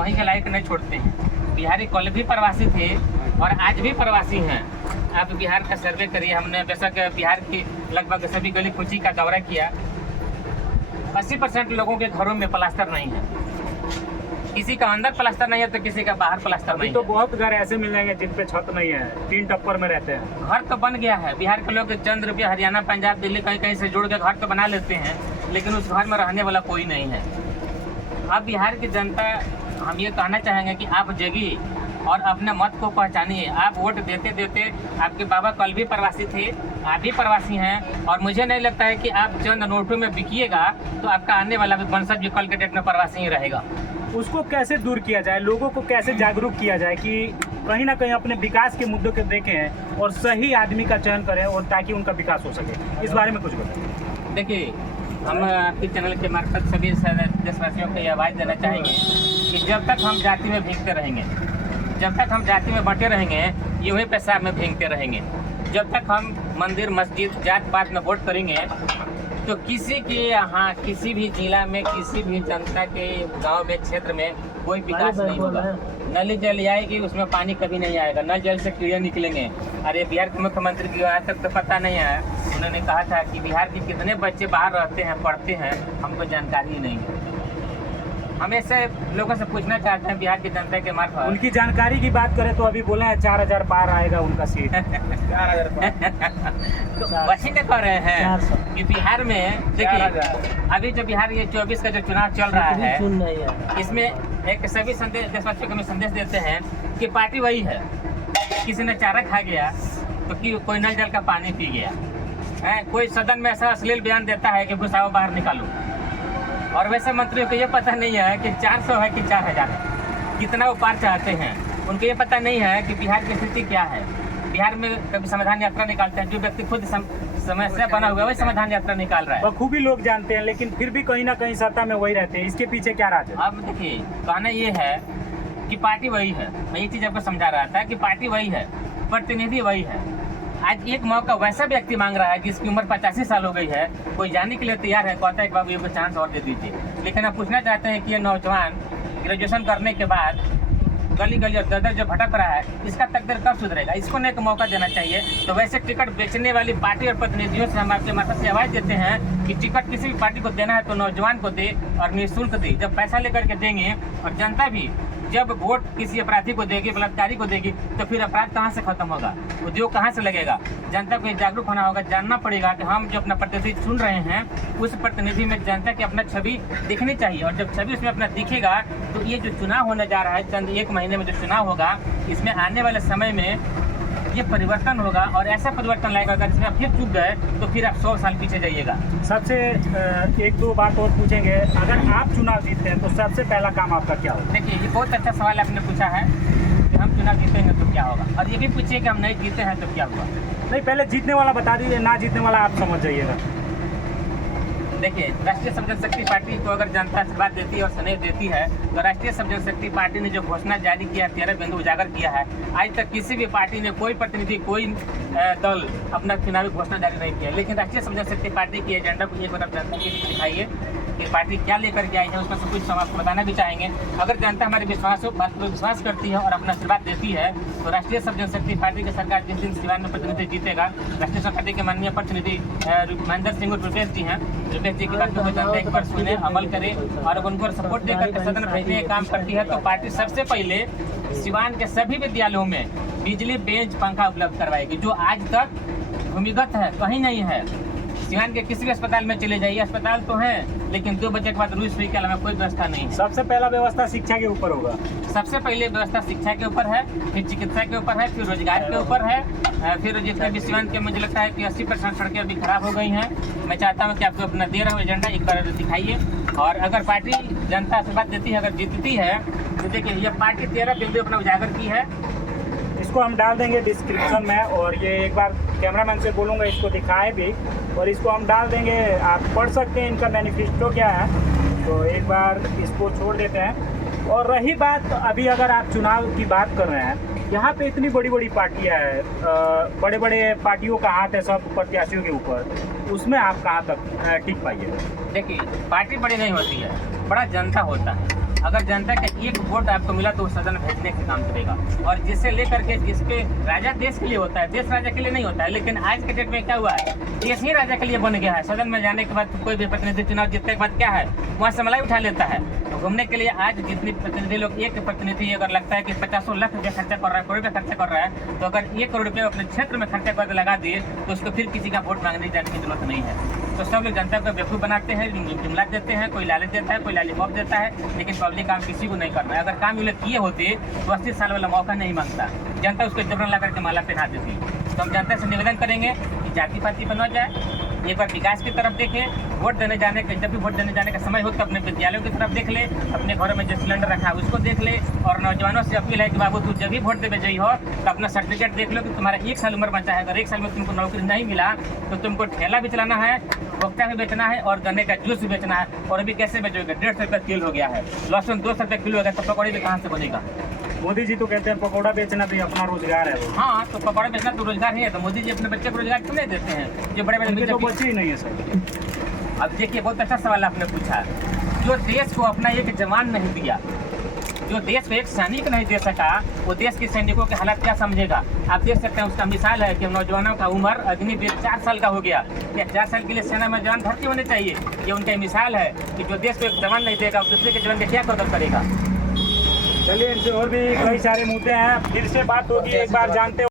कहीं के लायक नहीं छोड़ते हैं। बिहारी कल भी प्रवासी थे और आज भी प्रवासी हैं। आप बिहार का सर्वे करिए, हमने बेशक बिहार की लगभग सभी गली कुची का दौरा किया। 80% लोगों के घरों में प्लास्टर नहीं है, किसी का अंदर प्लास्टर नहीं है तो किसी का बाहर प्लास्टर नहीं तो है। बहुत घर ऐसे मिलेंगे जिन पे छत नहीं है, 3 टप्पर में रहते हैं। घर तो बन गया है, बिहार के लोग चंद रुपये हरियाणा पंजाब दिल्ली कहीं कहीं से जोड़ के घर तो बना लेते हैं, लेकिन उस घर में रहने वाला कोई नहीं है। अब बिहार की जनता, हम ये कहना चाहेंगे कि आप जगिए और अपने मत को पहचानिए। आप वोट देते देते, आपके बाबा कल भी प्रवासी थे, आप भी प्रवासी हैं, और मुझे नहीं लगता है कि आप चंद नोटों में बिकिएगा तो आपका आने वाला भी वंशज भी कल के डेट में प्रवासी ही रहेगा। उसको कैसे दूर किया जाए, लोगों को कैसे जागरूक किया जाए कि कहीं ना कहीं अपने विकास के मुद्दों को देखें और सही आदमी का चयन करें, और ताकि उनका विकास हो सके, इस बारे में कुछ बताएं। देखिए, हम आपके चैनल के मार्फत सभी देशवासियों को ये आवाज़ देना चाहेंगे कि जब तक हम जाति में भीगते रहेंगे, जब तक हम जाति में बंटे रहेंगे, यूँ ही पेशाब में भीगते रहेंगे। जब तक हम मंदिर मस्जिद जात पात में वोट करेंगे तो किसी के यहाँ, किसी भी जिला में, किसी भी जनता के गांव में, क्षेत्र में कोई विकास नहीं होगा। नली जल आएगी, उसमें पानी कभी नहीं आएगा, नल जल से कीड़े निकलेंगे। अरे बिहार के मुख्यमंत्री की आज तक तो पता नहीं है, उन्होंने कहा था कि बिहार के कितने बच्चे बाहर रहते हैं, पढ़ते हैं, हमको जानकारी ही नहीं है। हम ऐसे लोगों से पूछना चाहते हैं बिहार की जनता के मार्फत। उनकी जानकारी की बात करें तो अभी बोले हैं 4000 पार आएगा उनका सीट। 4000 तो वही तो कह रहे हैं कि बिहार में देखिए, अभी जो बिहार ये 24 का जो चुनाव चल रहा है, इसमें एक सभी संदेश देशवासियों को हम संदेश देते हैं कि पार्टी वही है। किसी ने चारा खा गया तो कि कोई नल जल का पानी पी गया है, कोई सदन में ऐसा अश्लील बयान देता है कि घुसाओ बाहर निकालो, और वैसे मंत्रियों को ये पता नहीं है कि 400 है कि 4000 है, कितना वो पार चाहते हैं। उनको ये पता नहीं है कि बिहार की स्थिति क्या है। बिहार में कभी समाधान यात्रा निकालते हैं, जो व्यक्ति खुद समस्या बना हुआ है वही समाधान यात्रा निकाल रहा है। बखूबी लोग जानते हैं, लेकिन फिर भी कहीं ना कहीं सत्ता में वही रहते हैं। इसके पीछे क्या राज है? अब देखिए, कहना ये है कि पार्टी वही है। मैं ये चीज़ आपको समझा रहा था कि पार्टी वही है, प्रतिनिधि वही है। आज एक मौका वैसा व्यक्ति मांग रहा है जिसकी उम्र 85 साल हो गई है, कोई जाने के लिए तैयार है, कहता है कि बाबू ये को चांस और दे दीजिए। लेकिन आप पूछना चाहते हैं कि ये नौजवान ग्रेजुएशन करने के बाद गली गली और दर जो भटक रहा है, इसका तकदीर कब सुधरेगा? इसको न एक मौका देना चाहिए। तो वैसे टिकट बेचने वाली पार्टी और प्रतिनिधियों से हम आपके मार्फत से आवाज़ देते हैं कि टिकट किसी भी पार्टी को देना है तो नौजवान को दे और निःशुल्क दे। जब पैसा लेकर के देंगे और जनता भी जब वोट किसी अपराधी को देगी, बलात्कारी को देगी, तो फिर अपराध कहाँ से खत्म होगा, उद्योग कहाँ से लगेगा? जनता को जागरूक होना होगा, जानना पड़ेगा कि हम जो अपना प्रतिनिधि चुन रहे हैं, उस प्रतिनिधि में जनता की अपना छवि दिखनी चाहिए। और जब छवि उसमें अपना दिखेगा तो ये जो चुनाव होने जा रहा है, चंद एक महीने में जो चुनाव होगा, इसमें आने वाले समय में ये परिवर्तन होगा। और ऐसा परिवर्तन लाएगा, अगर इसमें आप फिर चूक गए तो फिर आप 100 साल पीछे जाइएगा। सबसे एक दो बात और पूछेंगे, अगर आप चुनाव जीतते हैं तो सबसे पहला काम आपका क्या होगा? देखिए, ये बहुत अच्छा सवाल आपने पूछा है कि हम चुनाव जीतेंगे तो क्या होगा, और ये भी पूछिए कि हम नहीं जीते हैं तो क्या हुआ। नहीं, पहले जीतने वाला बता दीजिए, ना जीतने वाला आप समझ जाइएगा। देखिए, राष्ट्रीय सब जनशक्ति पार्टी को अगर जनता आशीर्वाद देती है और स्नेह देती है, तो राष्ट्रीय सब जनशक्ति पार्टी ने जो घोषणा जारी किया, 13 बिंदु उजागर किया है, आज तक किसी भी पार्टी ने, कोई प्रतिनिधि, कोई दल अपना चुनावी घोषणा जारी नहीं किया। लेकिन राष्ट्रीय सब जनशक्ति पार्टी की एजेंडा को एक बार जनता के बीच दिखाइए कि पार्टी क्या लेकर के आई है, उसमें से कुछ हम आपको बताना भी चाहेंगे। अगर जनता हमारे बात पर विश्वास करती है और अपना आशीर्वाद देती है, तो राष्ट्रीय सब जनशक्ति पार्टी की सरकार जिस दिन सिवान में प्रतिनिधि जीतेगा, राष्ट्रीय सब पार्टी के माननीय प्रतिनिधि महेंद्र सिंह रुपेश जी हैं, रुपेश जी की बातों को जनता एक बार सुने, अमल करे और उनको सपोर्ट देकर के सदन भेजने का काम करती है, तो पार्टी सबसे पहले सिवान के सभी विद्यालयों में बिजली, बेंच, पंखा उपलब्ध करवाएगी, जो आज तक भूमिगत है, कहीं नहीं है। सिवान के किसी भी अस्पताल में चले जाइए, अस्पताल तो है लेकिन 2 बजे के बाद रुई सुई के अलावा कोई व्यवस्था नहीं है। सबसे पहला व्यवस्था शिक्षा के ऊपर होगा। सबसे पहले व्यवस्था शिक्षा के ऊपर है, फिर चिकित्सा के ऊपर है, फिर रोजगार के ऊपर है, फिर जितने भी सिवान के, मुझे लगता है कि 80% सड़कें अभी खराब हो गई हैं। मैं चाहता हूँ कि आपको अपना दे रहा हूँ एजेंडा एक बार दिखाइए। और अगर पार्टी जनता आशीर्वाद देती है, अगर जीतती है, तो देखिए ये पार्टी 13 बिंदु अपना उजागर की है। इसको हम डाल देंगे डिस्क्रिप्शन में, और ये एक बार कैमरामैन से बोलूँगा इसको दिखाए भी, और इसको हम डाल देंगे, आप पढ़ सकते हैं इनका मैनिफेस्टो क्या है। तो एक बार इसको छोड़ देते हैं। और रही बात, अभी अगर आप चुनाव की बात कर रहे हैं, यहाँ पे इतनी बड़ी बड़ी पार्टियाँ हैं, बड़े बड़े पार्टियों का हाथ है सब प्रत्याशियों के ऊपर, उसमें आप कहाँ तक टिक पाइए? देखिए, पार्टी बड़ी नहीं होती है, बड़ा जनता होता है। अगर जनता का एक वोट आपको मिला तो वो सदन में भेजने का काम करेगा। और जिसे लेकर के जिसके राजा देश के लिए होता है, देश राजा के लिए नहीं होता है। लेकिन आज के डेट में क्या हुआ है, देश ही राजा के लिए बन गया है। सदन में जाने के बाद कोई भी प्रतिनिधि चुनाव जीतने के बाद क्या है, वहाँ से मलाई उठा लेता है। तो घूमने के लिए आज जितनी प्रतिनिधि लोग, एक प्रतिनिधि अगर लगता है कि 50 लाख रुपया खर्चा कर रहा है, करोड़ रुपया खर्चा कर रहा है, तो अगर 1 करोड़ रुपये अपने क्षेत्र में खर्चा करके लगा दिए तो उसको फिर किसी का वोट मांगने जाने की जरूरत नहीं है। तो सब लोग जनता को बेवकूफ़ बनाते हैं, जुमला देते हैं, कोई लालच देता है, कोई लॉलीपॉप देता है, लेकिन पब्लिक काम किसी को नहीं करना है। अगर काम ये लोग किए होते तो 80 साल वाला मौका नहीं मांगता, जनता उसको जबरन ला करके माला पहना देती। तो हम जनता से निवेदन करेंगे कि जाति पाति बनवा जाए, एक बार विकास की तरफ देखें। वोट देने जाने के, जब भी वोट देने जाने का समय हो तो अपने विद्यालयों की तरफ देख ले, अपने घरों में जो सिलेंडर रखा है उसको देख ले। और नौजवानों से अपील है कि बाबू तू जब भी वोट देवे जाई हो तो अपना सर्टिफिकेट देख लो कि तुम्हारा 1 साल उम्र बचा है। अगर 1 साल में तुमको नौकरी नहीं मिला तो तुमको ठेला भी चलाना है, वक्ता भी बेचना है और गन्ने का जूस भी बेचना है। और अभी कैसे बेचोगे, 150 रुपये तेल हो गया है, लहसुन 200 रुपये किलो हो गया, तो पकौड़े भी कहाँ से बनेगा। मोदी जी तो कहते हैं पकौड़ा बेचना भी अपना रोजगार है। हाँ, तो पकौड़े बेचना तो रोजगार ही है। तो मोदी जी अपने बच्चे को रोजगार क्यों नहीं देते हैं, जो बड़े बड़े तो बच्चे ही नहीं है सर। अब देखिए, बहुत अच्छा सवाल आपने पूछा। जो देश को अपना एक जवान नहीं दिया, जो देश को एक सैनिक नहीं दे सका, वो देश के सैनिकों के हालात क्या समझेगा। आप देख सकते हैं, उसका मिसाल है कि नौजवानों का उम्र अग्निवीर 4 साल का हो गया। क्या 4 साल के लिए सेना में जवान भर्ती होने चाहिए? ये उनका मिसाल है कि जो देश को एक जवान नहीं देगा, दूसरे के जवान का क्या कदर करेगा। चलिए, इनसे और भी कई सारे मुद्दे हैं, फिर से बात होगी, एक बार जानते